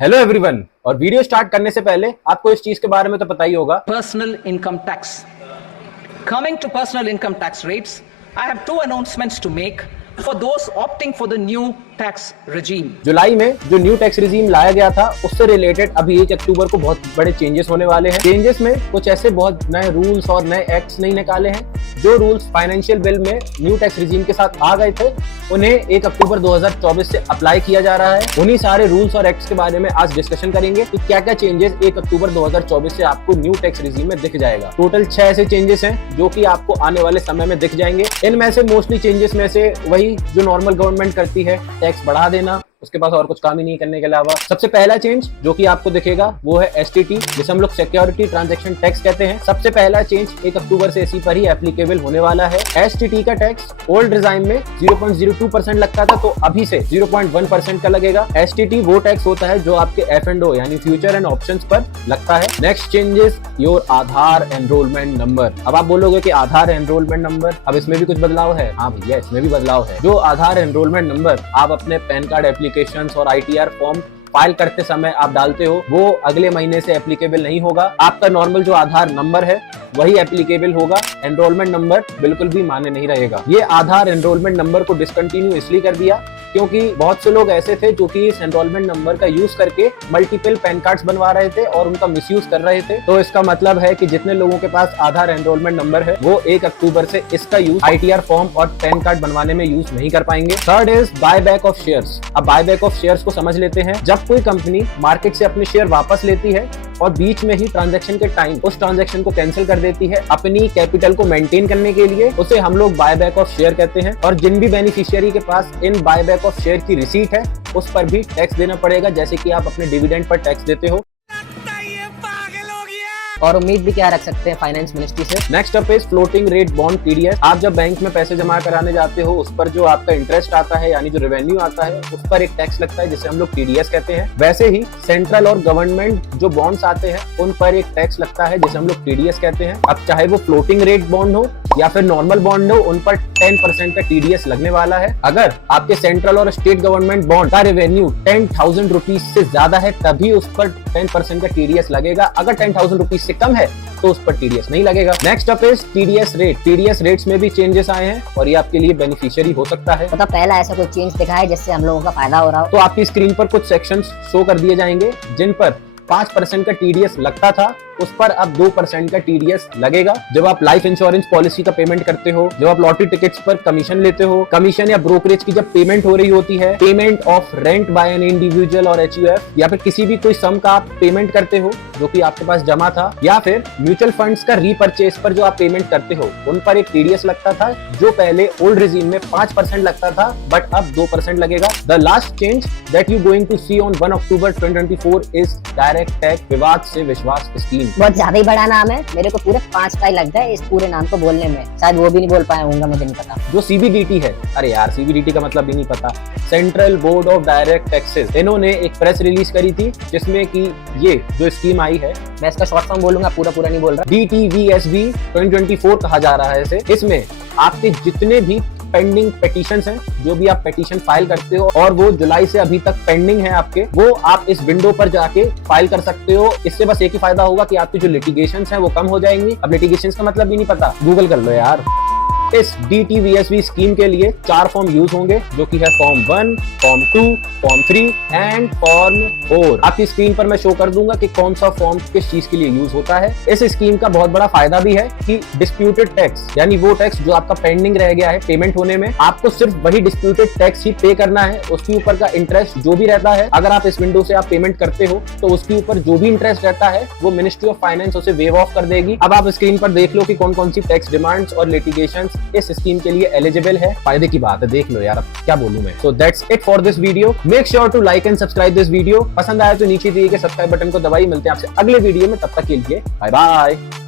Hello everyone. और video start करने से पहले आपको इस चीज के बारे में तो पता ही होगा। Personal income tax. Coming to personal income tax rates, I have two announcements to make for those opting for the new tax regime. जुलाई में जो न्यू टैक्स रिजीम लाया गया था उससे रिलेटेड अभी 1 अक्टूबर को बहुत बड़े चेंजेस होने वाले हैं। चेंजेस में कुछ ऐसे बहुत नए रूल्स और नए एक्ट्स नहीं निकाले हैं। जो रूल्स फाइनेंशियल बिल में न्यू टैक्स रिजीम के साथ आ गए थे उन्हें 1 अक्टूबर 2024 से अप्लाई किया जा रहा है। उन्हीं सारे रूल्स और एक्ट्स के बारे में आज डिस्कशन करेंगे कि क्या क्या चेंजेस 1 अक्टूबर 2024 से आपको न्यू टैक्स रिजीम में दिख जाएगा। टोटल 6 ऐसे चेंजेस हैं जो कि आपको आने वाले समय में दिख जाएंगे। इनमें से मोस्टली चेंजेस में से वही जो नॉर्मल गवर्नमेंट करती है, टैक्स बढ़ा देना, उसके पास और कुछ काम ही नहीं करने के अलावा। सबसे पहला चेंज जो कि आपको दिखेगा वो है एसटीटी, जिसे हम लोग सिक्योरिटी ट्रांजैक्शन टैक्स कहते हैं। सबसे पहला चेंज 1 अक्टूबर से इसी पर ही एप्लीकेबल होने वाला है। एसटीटी का टैक्स ओल्ड डिजाइन में 0.02% लगता था, तो अभी से 0.1% का लगेगा। एसटीटी वो टैक्स होता है जो आपके F&O यानी फ्यूचर एंड ऑप्शंस पर लगता है। Next changes your Aadhaar enrolment number. अब आप बोलोगे कि आधार एनरोलमेंट नंबर, अब इसमें भी कुछ बदलाव है। हाँ भैया, इसमें भी बदलाव है। जो आधार एनरोलमेंट नंबर आप अपने पैन कार्ड एप्लीकेशन और ITR फॉर्म फाइल करते समय आप डालते हो वो अगले महीने से एप्लीकेबल नहीं होगा। आपका नॉर्मल जो आधार नंबर है वही एप्लीकेबल होगा। एनरोलमेंट नंबर बिल्कुल भी मान्य नहीं रहेगा। ये आधार एनरोलमेंट नंबर को डिसकंटिन्यू इसलिए कर दिया क्योंकि बहुत से लोग ऐसे थे जो कि इस एनरोलमेंट नंबर का यूज करके मल्टीपल पैन कार्ड्स बनवा रहे थे और उनका मिसयूज कर रहे थे। तो इसका मतलब है कि जितने लोगों के पास आधार एनरोलमेंट नंबर है वो 1 अक्टूबर से इसका यूज ITR फॉर्म और पैन कार्ड बनवाने में यूज नहीं कर पाएंगे। Third is buy back of shares. अब बाय बैक ऑफ शेयर्स को समझ लेते हैं। जब कोई कंपनी मार्केट से अपने शेयर वापस लेती है और बीच में ही ट्रांजैक्शन के टाइम उस ट्रांजैक्शन को कैंसिल कर देती है अपनी कैपिटल को मेंटेन करने के लिए, उसे हम लोग बाय बैक ऑफ शेयर कहते हैं। और जिन भी बेनिफिशियरी के पास इन बाय बैक ऑफ शेयर की रिसीट है उस पर भी टैक्स देना पड़ेगा, जैसे कि आप अपने डिविडेंड पर टैक्स देते हो। और उम्मीद भी क्या रख सकते हैं फाइनेंस मिनिस्ट्री से। Next up is floating rate bond TDS। आप जब बैंक में पैसे जमा कराने जाते हो उस पर जो आपका इंटरेस्ट आता है यानी जो रेवेन्यू आता है उस पर एक टैक्स लगता है जिसे हम लोग TDS कहते हैं। वैसे ही सेंट्रल और गवर्नमेंट जो बॉन्ड्स आते हैं उन पर एक टैक्स लगता है जिसे हम लोग TDS कहते हैं। अब चाहे वो फ्लोटिंग रेट बॉन्ड हो या फिर नॉर्मल बॉन्ड हो, उन पर 10% का TDS लगने वाला है। अगर आपके सेंट्रल और स्टेट गवर्नमेंट बॉन्ड का रेवेन्यू 10,000 रुपीज से ज्यादा है तभी उस पर 10% का TDS लगेगा। अगर 10,000 रुपीज से कम है तो उस पर TDS नहीं लगेगा। Next up is TDS rate. TDS rates में भी चेंजेस आए हैं और ये आपके लिए बेनिफिशियरी हो सकता है। मतलब पहला ऐसा कोई चेंज दिखा है जिससे हम लोगों का फायदा हो रहा हो। तो आपकी स्क्रीन पर कुछ सेक्शंस शो कर दिए जाएंगे जिन पर 5% का TDS लगता था, उस पर अब 2% का TDS लगेगा। जब आप लाइफ इंश्योरेंस पॉलिसी का पेमेंट करते हो, जब आप लॉटरी टिकट्स पर कमीशन लेते हो, कमीशन या ब्रोकरेज की जब पेमेंट हो रही होती है, payment of rent by an individual और HUF, या फिर किसी भी कोई सम का आप पेमेंट करते हो जो कि आपके पास जमा था, या फिर म्यूचुअल फंड्स का रीपर्चेज पर जो आप पेमेंट करते हो उन पर एक TDS लगता था जो पहले ओल्ड रिजीम में 5% लगता था बट अब 2% लगेगा। The last change that you going to see on 1 October 2024 is direct tax Vivad se विश्वास स्कीम। बहुत ज्यादा ही बड़ा नाम है, मेरे को पूरे 5 का ही लगता है इस पूरे नाम को बोलने में। शायद वो भी नहीं बोल पाया होगा, मुझे नहीं पता। जो CBDT है, अरे यार CBDT का मतलब भी नहीं पता, central board of direct taxes, इन्होंने एक प्रेस रिलीज करी थी जिसमें कि ये जो स्कीम आई है, मैं इसका शॉर्ट फॉर्म बोलूंगा, पूरा नहीं बोल रहा। DTVSB 2024 कहा जा रहा है इसे। इसमें आपके जितने भी पेंडिंग पेटिशंस हैं, जो भी आप पेटिशन फाइल करते हो और वो जुलाई से अभी तक पेंडिंग है आपके, वो आप इस विंडो पर जाके फाइल कर सकते हो। इससे बस एक ही फायदा होगा कि आपकी जो लिटिगेशंस हैं वो कम हो जाएंगी। अब लिटिगेशंस का मतलब भी नहीं पता, गूगल कर लो यार। इस DTVSB स्कीम के लिए 4 फॉर्म यूज होंगे जो कि है form 1, form 2, form 3 and form 4। आपकी स्क्रीन पर मैं शो कर दूंगा कि कौन सा फॉर्म किस चीज के लिए यूज होता है। इस स्कीम का बहुत बड़ा फायदा भी है कि डिस्प्यूटेड टैक्स यानी वो टैक्स जो आपका पेंडिंग रह गया है पेमेंट होने में, आपको सिर्फ वही डिस्प्यूटेड टैक्स ही पे करना है। उसके ऊपर का इंटरेस्ट जो भी रहता है, अगर आप इस विंडो से आप पेमेंट करते हो तो उसके ऊपर जो भी इंटरेस्ट रहता है वो मिनिस्ट्री ऑफ फाइनेंस उसे वेव ऑफ कर देगी। अब आप स्क्रीन पर देख लो कि कौन कौन सी टैक्स डिमांड्स और लिटिगेशंस इस स्कीम के लिए एलिजिबल है। फायदे की बात है, देख लो यार, अब क्या बोलूं मैं। So that's it for this video. Make sure to like and subscribe this video. पसंद आया तो नीचे दिए गए सब्सक्राइब बटन को दबाइए। मिलते हैं आपसे अगले वीडियो में, तब तक के लिए बाय बाय।